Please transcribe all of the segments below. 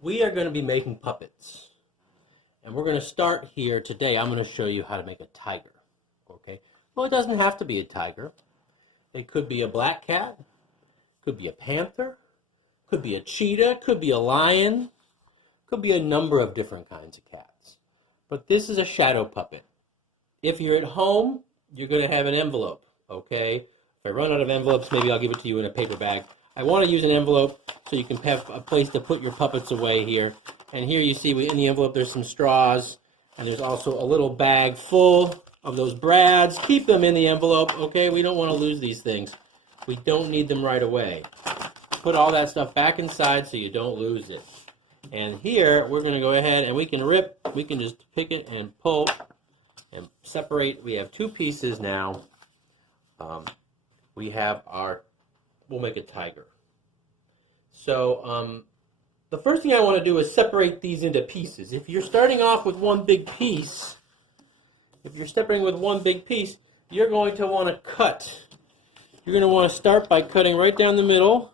We are going to be making puppets. And we're going to start here today. I'm going to show you how to make a tiger. Okay? Well, it doesn't have to be a tiger. It could be a black cat, could be a panther, could be a cheetah, could be a lion, could be a number of different kinds of cats. But this is a shadow puppet. If you're at home, you're going to have an envelope, okay? If I run out of envelopes, maybe I'll give it to you in a paper bag. I want to use an envelope so you can have a place to put your puppets away here. And here you see in the envelope there's some straws, and there's also a little bag full of those brads. Keep them in the envelope, okay? We don't want to lose these things. We don't need them right away. Put all that stuff back inside so you don't lose it. And here we're going to go ahead and we can just pick it and pull and separate. We have two pieces now. We'll make a tiger. So the first thing I want to do is separate these into pieces. If you're starting off with one big piece, you're going to want to cut. You're going to want to start by cutting right down the middle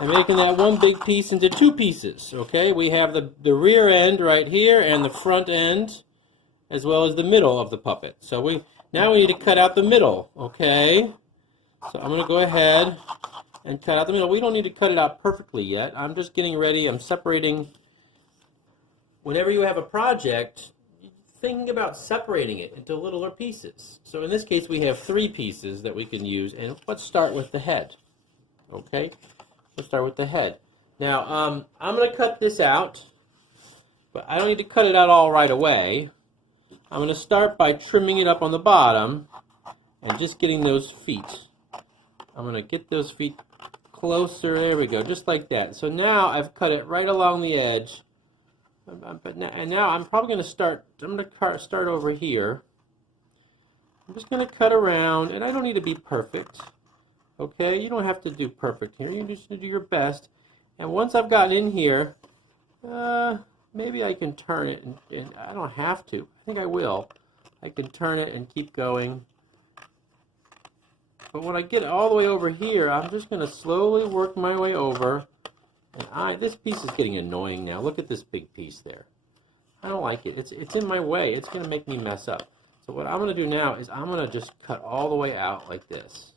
and making that one big piece into two pieces. Okay, we have the rear end right here and the front end, as well as the middle of the puppet. So now we need to cut out the middle, okay? So I'm going to go ahead and cut out the middle. We don't need to cut it out perfectly yet. I'm just getting ready. I'm separating. Whenever you have a project, thinking about separating it into littler pieces. So in this case, we have three pieces that we can use, and let's start with the head, okay? Let's start with the head. Now, I'm going to cut this out, but I don't need to cut it out all right away. I'm going to start by trimming it up on the bottom and just getting those feet. I'm going to get those feet closer. There we go, just like that. So now I've cut it right along the edge. And now I'm probably going to start. I'm going to start over here. I'm just going to cut around, and I don't need to be perfect. Okay, you don't have to do perfect here. You just need to do your best. And once I've gotten in here, maybe I can turn it, and I don't have to. I think I will. I can turn it and keep going. But when I get all the way over here, I'm just going to slowly work my way over. And this piece is getting annoying now. Look at this big piece there. I don't like it. It's in my way. It's going to make me mess up. So what I'm going to do now is I'm going to just cut all the way out like this.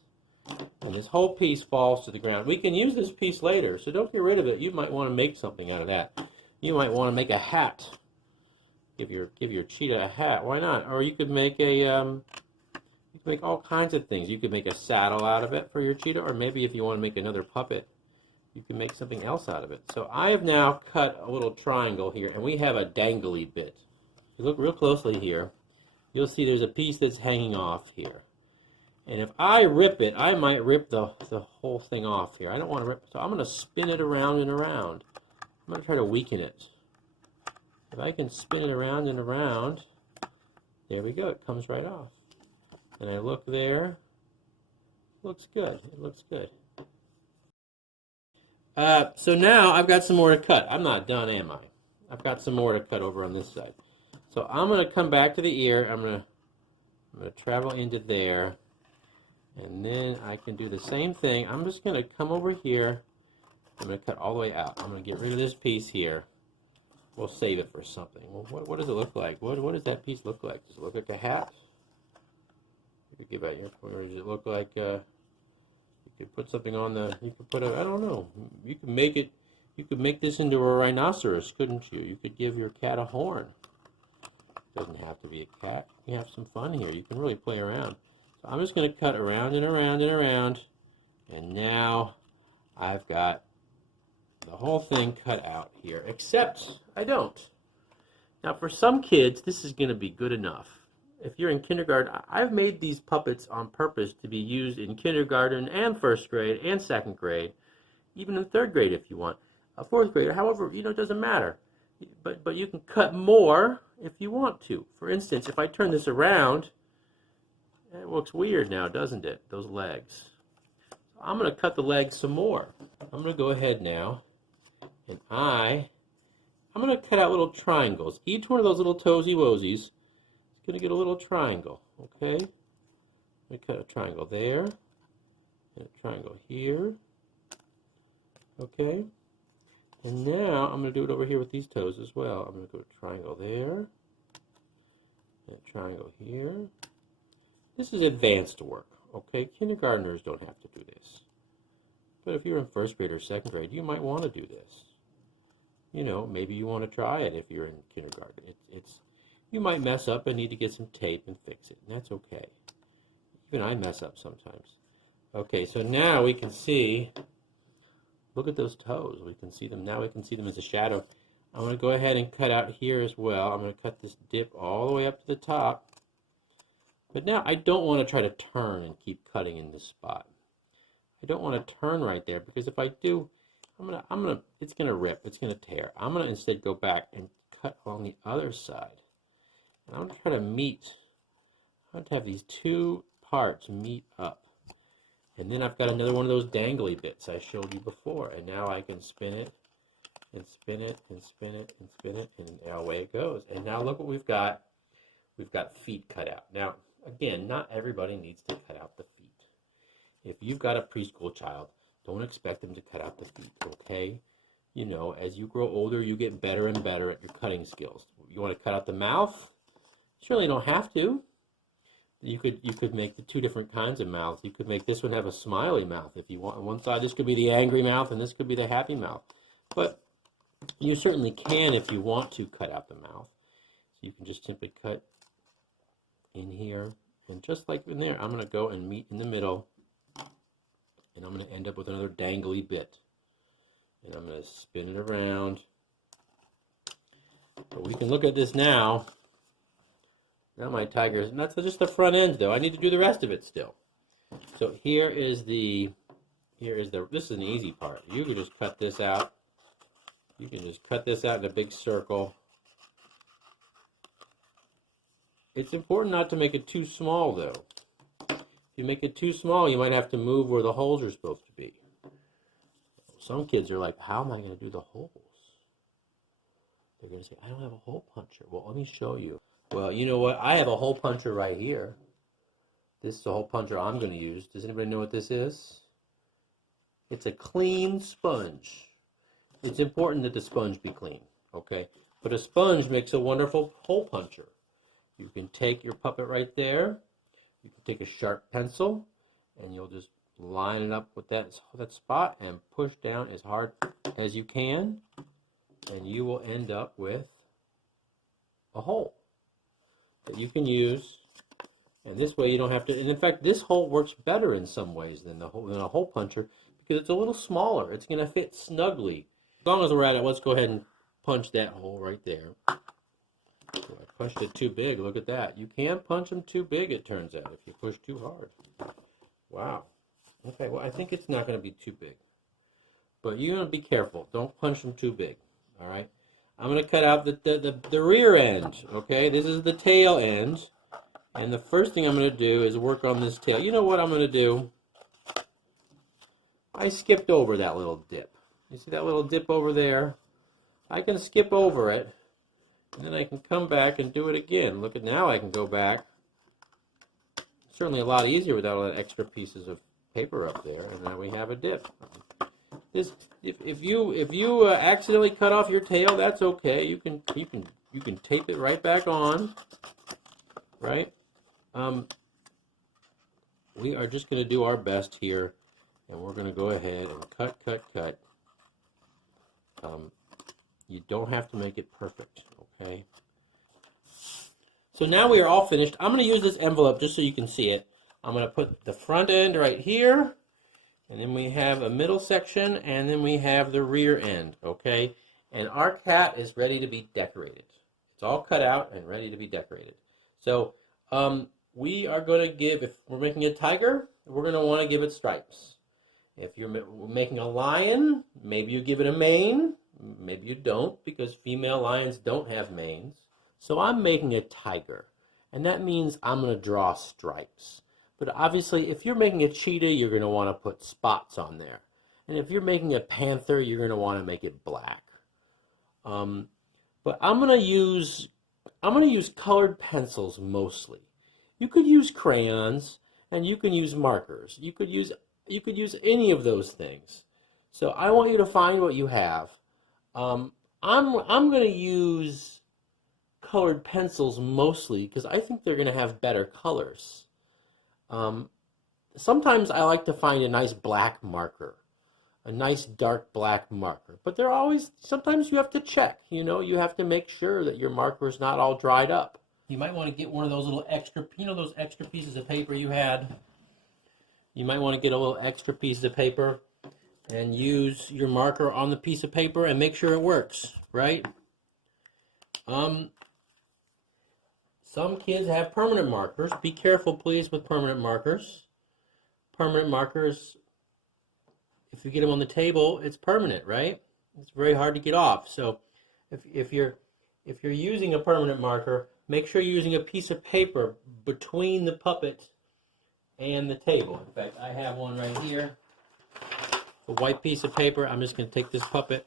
And this whole piece falls to the ground. We can use this piece later, so don't get rid of it. You might want to make something out of that. You might want to make a hat. Give your cheetah a hat. Why not? Or you could make make all kinds of things. You could make a saddle out of it for your cheetah, or maybe if you want to make another puppet, you can make something else out of it. So I have now cut a little triangle here, and we have a dangly bit. If you look real closely here, you'll see there's a piece that's hanging off here. And if I rip it, I might rip the whole thing off here. I don't want to rip it, so I'm going to spin it around and around. I'm going to try to weaken it. If I can spin it around and around, there we go. It comes right off. And I look there. Looks good. It looks good. So now I've got some more to cut. I'm not done, am I? I've got some more to cut over on this side. So I'm going to come back to the ear. I'm going to travel into there. And then I can do the same thing. I'm just going to come over here. I'm going to cut all the way out. I'm going to get rid of this piece here. We'll save it for something. Well, what does it look like? What does that piece look like? Does it look like a hat? You could give out your pointer. Does it look like you could put something on the? You could put a. I don't know. You could make it. You could make this into a rhinoceros, couldn't you? You could give your cat a horn. It doesn't have to be a cat. You can have some fun here. You can really play around. So I'm just going to cut around and around and around, and now I've got the whole thing cut out here, except I don't. Now for some kids, this is going to be good enough. If you're in kindergarten, I've made these puppets on purpose to be used in kindergarten and first grade and second grade, even in third grade if you want. A fourth grader, however, it doesn't matter. But you can cut more if you want to. For instance, if I turn this around, it looks weird now, doesn't it? Those legs. So I'm going to cut the legs some more. I'm going to go ahead now, and I'm going to cut out little triangles. Each one of those little toesy-woesies is going to get a little triangle, okay? I'm going to cut a triangle there, and a triangle here, okay? And now I'm going to do it over here with these toes as well. I'm going to go triangle there, and triangle here. This is advanced work, okay? Kindergartners don't have to do this. But if you're in first grade or second grade, you might want to do this. You know, maybe you want to try it if you're in kindergarten. You might mess up and need to get some tape and fix it, and that's okay. Even I mess up sometimes. Okay, so now we can see, look at those toes. We can see them, now we can see them as a shadow. I'm going to go ahead and cut out here as well. I'm going to cut this dip all the way up to the top. But now I don't want to try to turn and keep cutting in this spot. I don't want to turn right there because if I do, it's gonna rip, it's gonna tear. I'm gonna instead go back and cut on the other side. And I'm gonna try to meet, I'm going to have these two parts meet up. And then I've got another one of those dangly bits I showed you before. And now I can spin it, and spin it, and spin it, and spin it, and away it goes. And now look what we've got. We've got feet cut out. Now, again, not everybody needs to cut out the feet. If you've got a preschool child, don't expect them to cut out the feet, okay? You know, as you grow older, you get better and better at your cutting skills. You want to cut out the mouth? You certainly don't have to. You could make the two different kinds of mouths. You could make this one have a smiley mouth if you want. On one side, this could be the angry mouth, and this could be the happy mouth. But you certainly can, if you want to, cut out the mouth. So you can just simply cut in here, and just like in there, I'm going to go and meet in the middle, and I'm going to end up with another dangly bit. And I'm going to spin it around. But we can look at this now. Now my tiger is, that's just the front end though. I need to do the rest of it still. So this is an easy part. You can just cut this out. You can just cut this out in a big circle. It's important not to make it too small though. If you make it too small, you might have to move where the holes are supposed to be. Some kids are like, how am I going to do the holes? They're going to say, I don't have a hole puncher. Well, let me show you. Well, you know what? I have a hole puncher right here. This is the hole puncher I'm going to use. Does anybody know what this is? It's a clean sponge. It's important that the sponge be clean, okay? But a sponge makes a wonderful hole puncher. You can take your puppet right there. You can take a sharp pencil, and you'll just line it up with that spot and push down as hard as you can, and you will end up with a hole that you can use. And this way you don't have to, and in fact this hole works better in some ways than a hole puncher because it's a little smaller. It's going to fit snugly. As long as we're at it, let's go ahead and punch that hole right there. So I punched it too big. Look at that. You can't punch them too big, it turns out, if you push too hard. Wow. Okay, well I think it's not going to be too big. But you're going to be careful. Don't punch them too big. All right? I'm going to cut out the rear end, okay? This is the tail end. And the first thing I'm going to do is work on this tail. You know what I'm going to do? I skipped over that little dip. You see that little dip over there? I can skip over it, and then I can come back and do it again. Look at now I can go back. It's certainly a lot easier without all that extra pieces of paper up there, and now we have a dip. If you accidentally cut off your tail, that's okay. You can tape it right back on, right? We are just going to do our best here, and we're going to go ahead and cut. You don't have to make it perfect, okay? So now we are all finished. I'm going to use this envelope just so you can see it. I'm going to put the front end right here. And then we have a middle section, and then we have the rear end, okay? And our cat is ready to be decorated. It's all cut out and ready to be decorated. So we are going to give, if we're making a tiger, we're going to want to give it stripes. If you're making a lion, maybe you give it a mane. Maybe you don't, because female lions don't have manes. So I'm making a tiger, and that means I'm going to draw stripes. But obviously, if you're making a cheetah, you're going to want to put spots on there. And if you're making a panther, you're going to want to make it black. But I'm going to use colored pencils mostly. You could use crayons, and you can use markers. You could use any of those things. So I want you to find what you have. I'm going to use colored pencils mostly because I think they're going to have better colors. Um, Sometimes I like to find a nice black marker, a nice dark black marker. But they're always, sometimes you have to check, you have to make sure that your marker is not all dried up. You might want to get one of those little extra, those extra pieces of paper you had. You might want to get a little extra piece of paper and use your marker on the piece of paper and make sure it works, right? Some kids have permanent markers. Be careful, please, with permanent markers. Permanent markers, if you get them on the table, it's permanent, right? It's very hard to get off. So if you're using a permanent marker, make sure you're using a piece of paper between the puppet and the table. In fact, I have one right here. A white piece of paper. I'm just going to take this puppet.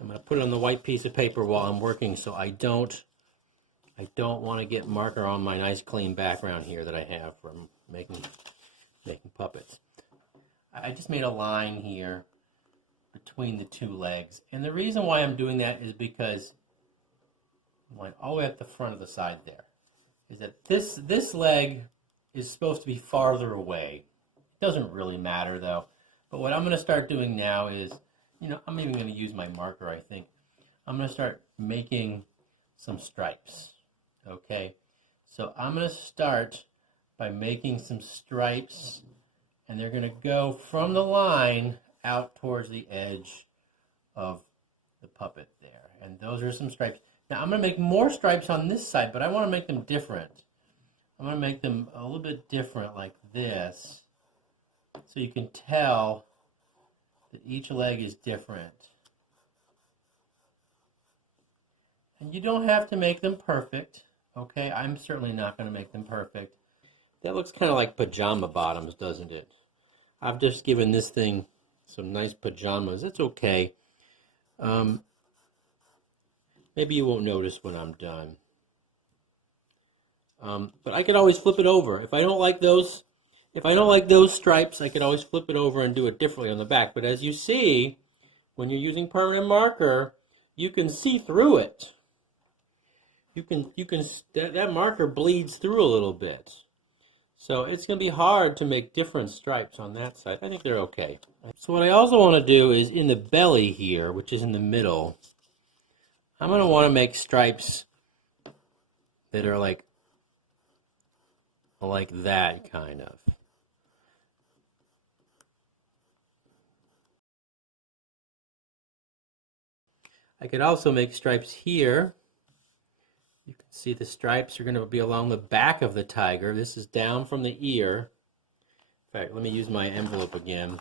I'm going to put it on the white piece of paper while I'm working so I don't want to get marker on my nice clean background here that I have from making puppets. I just made a line here between the two legs. And the reason why I'm doing that is because I'm like all the way at the front of the side there. Is that this leg is supposed to be farther away. It doesn't really matter though. But what I'm going to start doing now is, I'm even going to use my marker, I think. I'm going to start making some stripes. Okay, so I'm going to start by making some stripes, and they're going to go from the line out towards the edge of the puppet there. And those are some stripes. Now I'm going to make more stripes on this side, but I want to make them different. I'm going to make them a little bit different like this, so you can tell that each leg is different. And you don't have to make them perfect, okay? I'm certainly not going to make them perfect. That looks kind of like pajama bottoms, doesn't it? I've just given this thing some nice pajamas. It's okay. Maybe you won't notice when I'm done. But I could always flip it over. If I don't like those stripes, I could always flip it over and do it differently on the back. But as you see, when you're using permanent marker, you can see through it. That marker bleeds through a little bit. So it's going to be hard to make different stripes on that side. I think they're okay. So what I also want to do is in the belly here, which is in the middle, I'm going to want to make stripes that are like that kind of. I could also make stripes here. You can see the stripes are going to be along the back of the tiger. This is down from the ear. In fact, let me use my envelope again.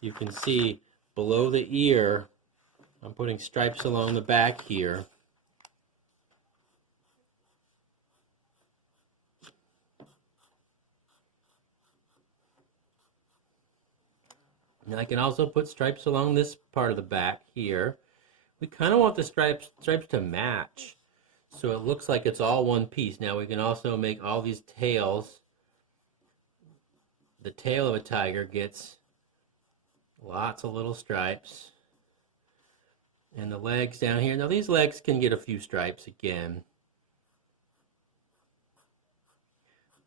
You can see below the ear, I'm putting stripes along the back here. And I can also put stripes along this part of the back here. We kind of want the stripes to match, so it looks like it's all one piece. Now we can also make all these tails. The tail of a tiger gets lots of little stripes. And the legs down here. Now these legs can get a few stripes again.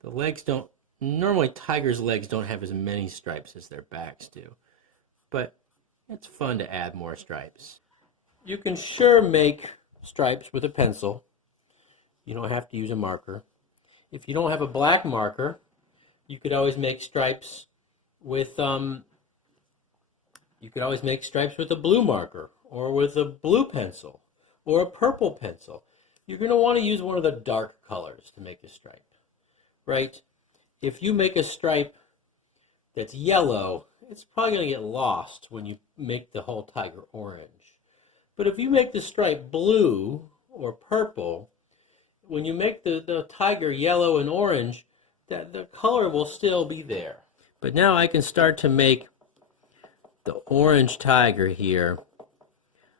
The legs don't, normally tigers' legs don't have as many stripes as their backs do. But it's fun to add more stripes. You can sure make stripes with a pencil. You don't have to use a marker. If you don't have a black marker, you could always make stripes with a blue marker, or with a blue pencil, or a purple pencil. You're going to want to use one of the dark colors to make a stripe, right? If you make a stripe that's yellow, it's probably going to get lost when you make the whole tiger orange. But if you make the stripe blue or purple, when you make the tiger yellow and orange, the color will still be there. But now I can start to make the orange tiger here.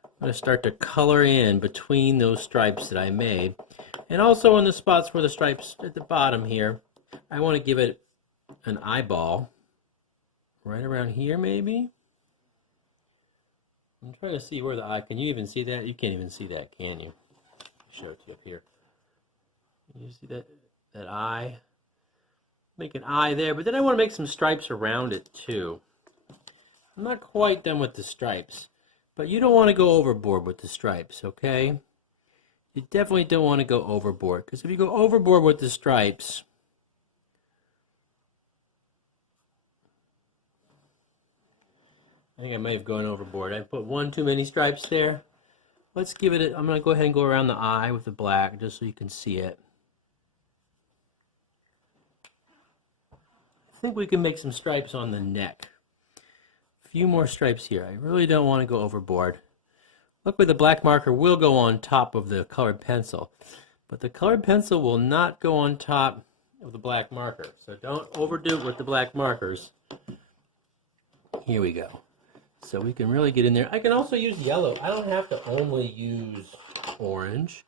I'm going to start to color in between those stripes that I made. And also in the spots where the stripes at the bottom here, I want to give it an eyeball. Right around here maybe. I'm trying to see where the eye, can you even see that? You can't even see that, can you? Show it to you up here. You see that eye? Make an eye there, but then I want to make some stripes around it too. I'm not quite done with the stripes, but you don't want to go overboard with the stripes, okay? You definitely don't want to go overboard, because if you go overboard with the stripes, I think I may have gone overboard. I put one too many stripes there. Let's give it I'm going to go ahead and go around the eye with the black just so you can see it. I think we can make some stripes on the neck. A few more stripes here. I really don't want to go overboard. Luckily the black marker will go on top of the colored pencil, but the colored pencil will not go on top of the black marker. So don't overdo it with the black markers. Here we go. So we can really get in there. I can also use yellow. I don't have to only use orange.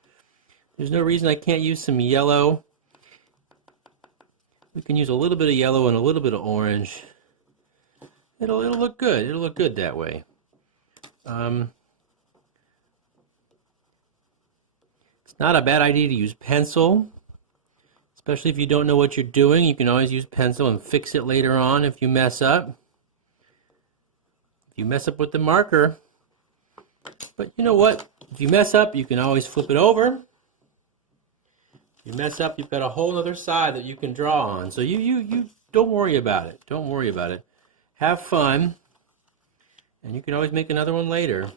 There's no reason I can't use some yellow. We can use a little bit of yellow and a little bit of orange. It'll look good. It'll look good that way. It's not a bad idea to use pencil, especially if you don't know what you're doing. You can always use pencil and fix it later on if you mess up. If you mess up with the marker, but you know what? If you mess up, you can always flip it over. If you mess up, you've got a whole other side that you can draw on. So you don't worry about it. Don't worry about it. Have fun, and you can always make another one later.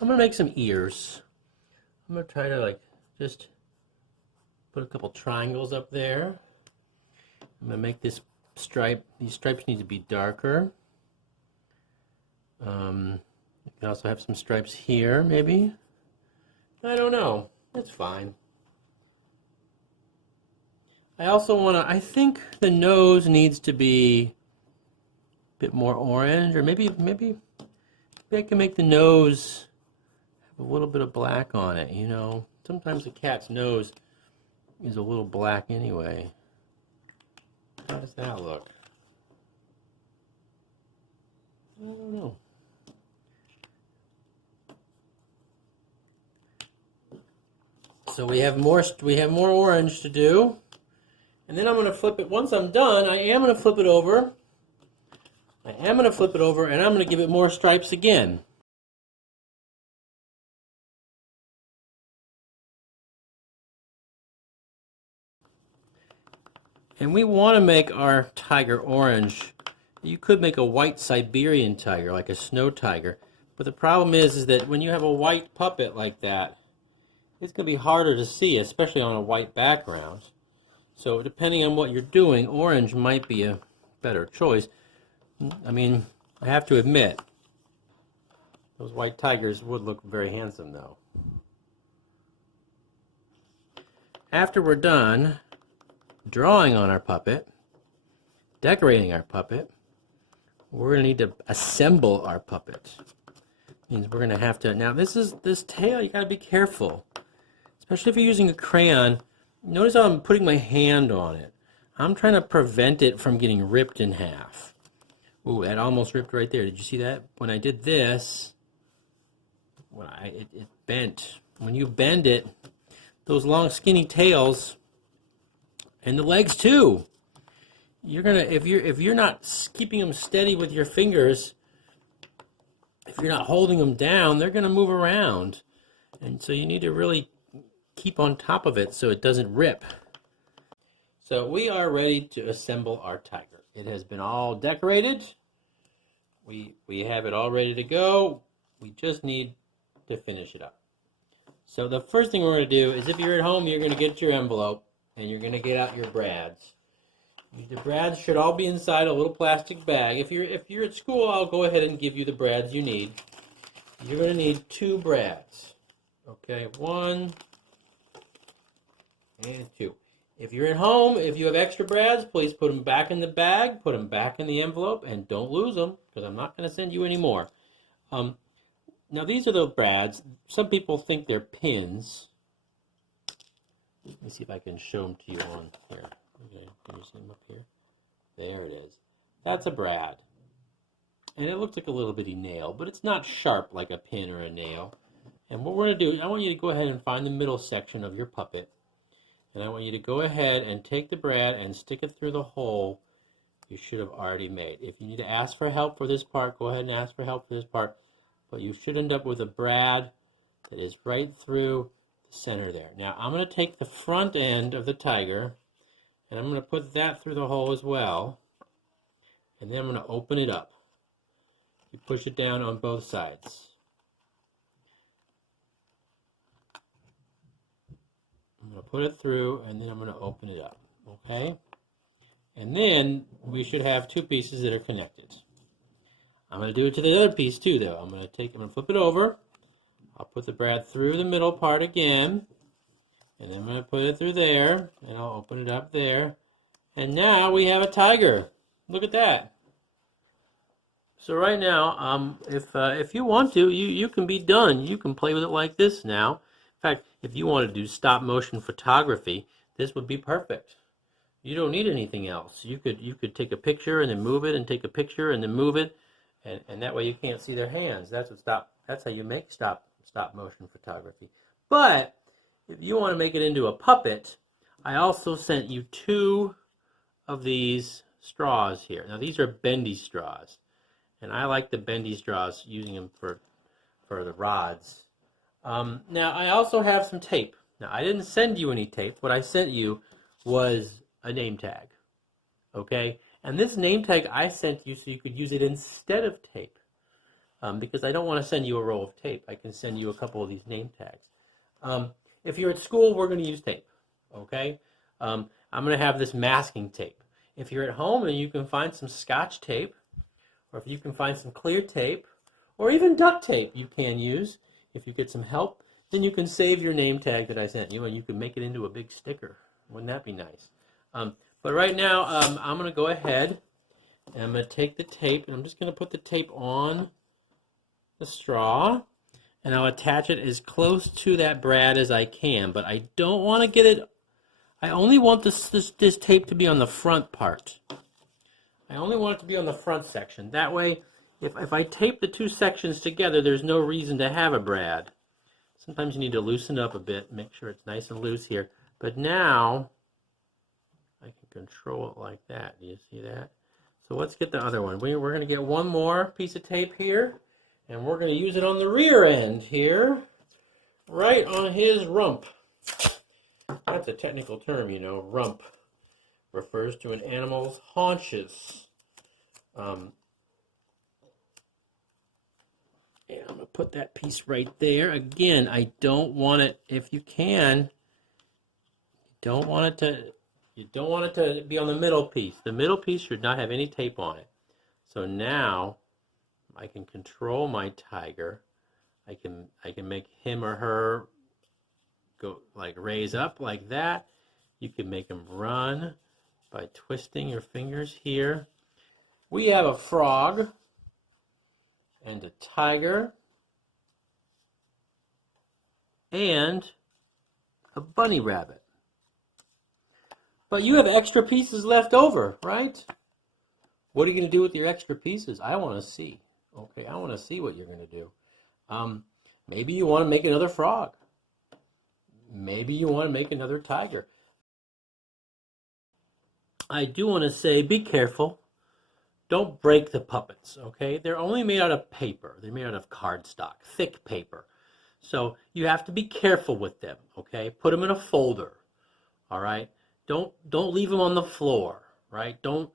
I'm gonna make some ears. I'm gonna try to just put a couple triangles up there. I'm gonna make this stripe. These stripes need to be darker. You can also have some stripes here, maybe. I don't know. It's fine. I also want to, I think the nose needs to be a bit more orange, or maybe I can make the nose have a little bit of black on it, you know. Sometimes a cat's nose is a little black anyway. How does that look? I don't know. So we have more orange to do. And then I'm going to flip it. Once I'm done, I am going to flip it over. And I'm going to give it more stripes again. And we want to make our tiger orange. You could make a white Siberian tiger, like a snow tiger. But the problem is that when you have a white puppet like that, it's going to be harder to see, especially on a white background. So depending on what you're doing, orange might be a better choice. I mean, I have to admit, those white tigers would look very handsome though. After we're done drawing on our puppet, decorating our puppet, we're going to need to assemble our puppet. Means we're going to have to, now this tail, you got to be careful. Especially if you're using a crayon. Notice how I'm putting my hand on it. I'm trying to prevent it from getting ripped in half. Ooh, that almost ripped right there. Did you see that? When I did this, it bent. When you bend it, those long skinny tails, and the legs too, you're gonna, if you're not keeping them steady with your fingers, if you're not holding them down, they're gonna move around. And so you need to really keep on top of it so it doesn't rip. So we are ready to assemble our tiger. It has been all decorated. We have it all ready to go. We just need to finish it up. So the first thing we're going to do is, if you're at home, you're going to get your envelope and you're going to get out your brads. The brads should all be inside a little plastic bag. If you're at school, I'll go ahead and give you the brads you need. You're going to need 2 brads. Okay, 1 and 2. If you're at home, if you have extra brads, please put them back in the bag, put them back in the envelope, and don't lose them, because I'm not going to send you any more. Now these are the brads. Some people think they're pins. Let me see if I can show them to you on here. Okay, can you see them up here? There it is. That's a brad. And it looks like a little bitty nail, but it's not sharp like a pin or a nail. And what we're going to do, I want you to go ahead and find the middle section of your puppet. And I want you to go ahead and take the brad and stick it through the hole you should have already made. If you need to ask for help for this part, go ahead and ask for help for this part. But you should end up with a brad that is right through the center there. Now I'm going to take the front end of the tiger and I'm going to put that through the hole as well. And then I'm going to open it up. You push it down on both sides. I'm going to put it through and then I'm going to open it up. Okay? And then we should have two pieces that are connected. I'm going to do it to the other piece too though. I'm going to flip it over. I'll put the brad through the middle part again. And then I'm going to put it through there. And I'll open it up there. And now we have a tiger. Look at that. So right now, if you want to, you can be done. You can play with it like this now. In fact, if you want to do stop motion photography, this would be perfect. You don't need anything else. You could take a picture and then move it, and take a picture and then move it, and that way you can't see their hands. That's how you make stop motion photography. But if you want to make it into a puppet, I also sent you 2 of these straws here. Now these are bendy straws, and I like the bendy straws, using them for the rods. Now I also have some tape. Now I didn't send you any tape. What I sent you was a name tag. Okay? And this name tag I sent you so you could use it instead of tape. Because I don't want to send you a roll of tape. I can send you a couple of these name tags. If you're at school, we're going to use tape. Okay? I'm going to have this masking tape. If you're at home and you can find some Scotch tape, or if you can find some clear tape, or even duct tape you can use, if you get some help, then you can save your name tag that I sent you and you can make it into a big sticker. Wouldn't that be nice? But right now, I'm going to go ahead and I'm going to take the tape and I'm just going to put the tape on the straw and I'll attach it as close to that brad as I can, but I don't want to get it. I only want this tape to be on the front part. I only want it to be on the front section. That way, if I tape the 2 sections together, there's no reason to have a brad. Sometimes you need to loosen up a bit, make sure it's nice and loose here. But now, I can control it like that. Do you see that? So let's get the other one. We're going to get one more piece of tape here, and we're going to use it on the rear end here, right on his rump. That's a technical term, you know. Rump refers to an animal's haunches. And I'm going to put that piece right there. Again, I don't want it, if you can, you don't want it to be on the middle piece. The middle piece should not have any tape on it. So now I can control my tiger. I can make him or her go like raise up like that. You can make him run by twisting your fingers here. We have a frog and a tiger and a bunny rabbit. But you have extra pieces left over, right? What are you going to do with your extra pieces? I want to see. Okay, I want to see what you're going to do. Maybe you want to make another frog. Maybe you want to make another tiger. I do want to say, be careful. Don't break the puppets, okay? They're only made out of paper. They're made out of cardstock, thick paper. So you have to be careful with them, okay? Put them in a folder, all right? Don't leave them on the floor, right? Don't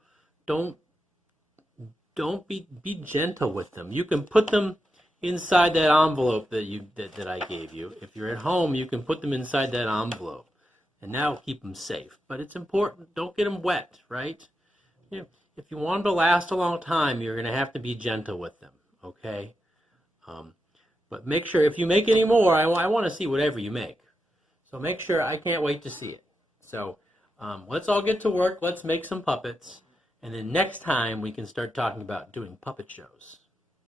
be gentle with them. You can put them inside that envelope that I gave you. If you're at home, you can put them inside that envelope, and that'll keep them safe. But it's important, don't get them wet, right? You know, if you want them to last a long time, you're going to have to be gentle with them, okay? But make sure, if you make any more, I want to see whatever you make. So make sure, I can't wait to see it. So let's all get to work, let's make some puppets, and then next time we can start talking about doing puppet shows.